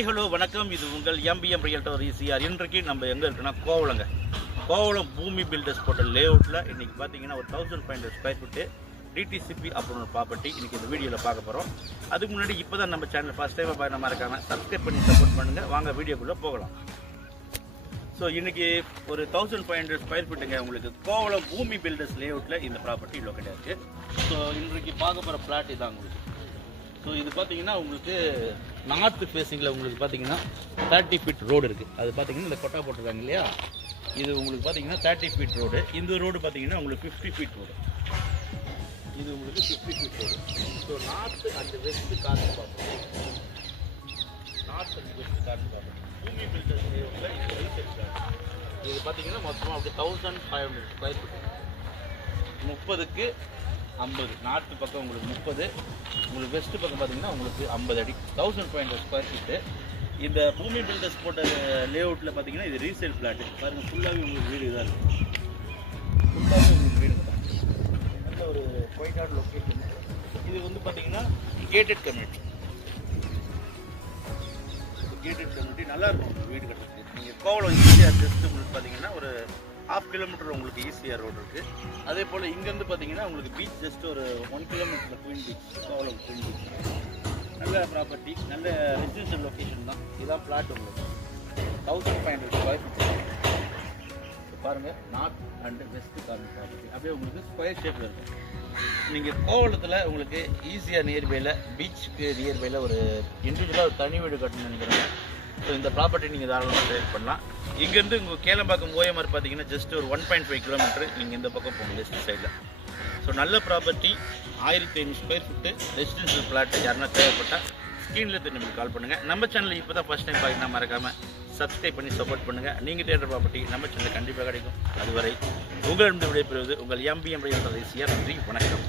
Hi hello வணக்கம். இது உங்கள் எம்பிஎம் ரியல்டர் ஈசிஆர். இன்றைக்கு நம்ம எங்கே இருக்குன்னா கோவளங்க. கோவளம் பூமி பில்டர்ஸ் போட்ட லேஅவுட்டில் இன்றைக்கி பார்த்தீங்கன்னா ஒரு 1500 ஸ்கொயர் ஃபீட்டு டிடிசிபி அப்படின்னு ஒரு ப்ராப்பர்ட்டி இன்றைக்கி இந்த வீடியோவில் பார்க்க போகிறோம். அதுக்கு முன்னாடி இப்போ தான் நம்ம சேனல் ஃபஸ்ட் டைமாக பார்க்குற மாதிரி இருக்காங்க, சப்ஸ்கிரைப் பண்ணி சப்போர்ட் பண்ணுங்கள். வாங்க வீடியோக்குள்ளே போகலாம். ஸோ இன்றைக்கி ஒரு 1500 ஸ்கொயர் ஃபீட்டுங்க உங்களுக்கு கோவளம் பூமி பில்டர்ஸ் லேஅவுட்டில் இந்த ப்ராப்பர்ட்டி லொக்கேட் ஆகிருக்கு. ஸோ இன்றைக்கு பார்க்க போகிற பிளாட் இதான் உங்களுக்கு. ஸோ இது பார்த்தீங்கன்னா உங்களுக்கு நார்த் ஃபேஸிங்கில் உங்களுக்கு பார்த்தீங்கன்னா 30 ஃபீட் ரோடு இருக்குது. அது பார்த்தீங்கன்னா இந்த கொட்டா போட்டிருக்காங்க இல்லையா, இது உங்களுக்கு பார்த்தீங்கன்னா 30 ஃபீட் ரோடு. இந்த ரோடு பார்த்தீங்கன்னா உங்களுக்கு 50 ஃபீட் ரோடு. இது உங்களுக்கு 50 feet road. So north and west corner பார்ப்போம். நார்த் அண்ட் வெஸ்ட் கார்னர் பார்ப்போம். பூமி பில்டர்ஸ் லேஅவுட்டில் இது பார்த்தீங்கன்னா மொத்தமாக அப்படி 1500 ஸ்கொயர் ஃபீட். 30க்கு 50. நார்த்து பக்கம் உங்களுக்கு 30, உங்களுக்கு வெஸ்ட் பக்கம் பார்த்தீங்கன்னா உங்களுக்கு 50 அடி. 1500 ஸ்கொயர் ஃபீட்டு. இந்த பூமி பில்டர்ஸ் போட்ட லேஅவுட்டில் பார்த்தீங்கன்னா இது ரீசேல் பிளாட்டு பாருங்கள். ஃபுல்லாகவே உங்களுக்கு வீடு இதாக இருக்குது. ஃபுல்லாகவே உங்களுக்கு வீடு தான். நல்ல ஒரு குவைட்டான லொக்கேஷன். இது வந்து பார்த்தீங்கன்னா கேட்டட் கம்யூனிட்டி. கேட்டட் கம்யூனிட்டி நல்லாயிருக்கும் உங்களுக்கு வீடு கட்டுறதுக்கு. நீங்கள் கோவளம் ஈஸியாக ஜஸ்ட் உங்களுக்கு பார்த்தீங்கன்னா ஒரு 1/2 கிலோமீட்டர் உங்களுக்கு ஈஸியாக ரோடு இருக்குது. அதே போல் இங்கேருந்து பார்த்தீங்கன்னா உங்களுக்கு பீச் ஜஸ்ட் ஒரு 1 கிலோமீட்டரில் queen beach, Kovalam queen beach. நல்ல ப்ராப்பர்ட்டி, நல்ல ரெசிடென்ஷியல் லொக்கேஷன் தான். இதுதான் பிளாட் உங்களுக்கு 1500 ஸ்கொயர் ஃபீட். பாருங்கள், north and west corner property அப்படியே உங்களுக்கு ஸ்கொயர் ஷேப்பில் இருக்கும். நீங்கள் கோவளத்தில் உங்களுக்கு ஈஸியாக நியர்பையில் பீச்சுக்கு நியர்பையில் ஒரு இண்டிவிஜுவலாக ஒரு தனி வீடு கட்டணும்னு நினைக்கிறேன். ஸோ இந்த ப்ராப்பர்ட்டி நீங்கள் தாராளமாக ட்ரேட் பண்ணலாம். இங்கேருந்து உங்கள் கேளம்பாக்கம் ஓஎம்ஆர் பார்த்தீங்கன்னா ஜஸ்ட் ஒரு 1.5 கிலோமீட்டர் நீங்கள் இந்த பக்கம் போகணும் வெஸ்ட் சைடில். ஸோ நல்ல property, 1500 square feet residential plot. யாருன்னா தேவைப்பட்டால் ஸ்க்ரீனில் திரும்பி கால் பண்ணுங்கள். நம்ம சேனலில் இப்போ தான் ஃபஸ்ட் டைம் பார்க்கணும், மறக்காமல் சப்ஸ்கிரைப் பண்ணி சப்போர்ட் பண்ணுங்கள். நீங்கள் தேடுற ப்ராப்பர்ட்டி நம்ம சேனலில் கண்டிப்பாக கிடைக்கும். அதுவரை உங்களிடம் விடைபெறுவது உங்கள் எம்பிஎம் ரியல்டர் ஈசிஆர். நன்றி, வணக்கம்.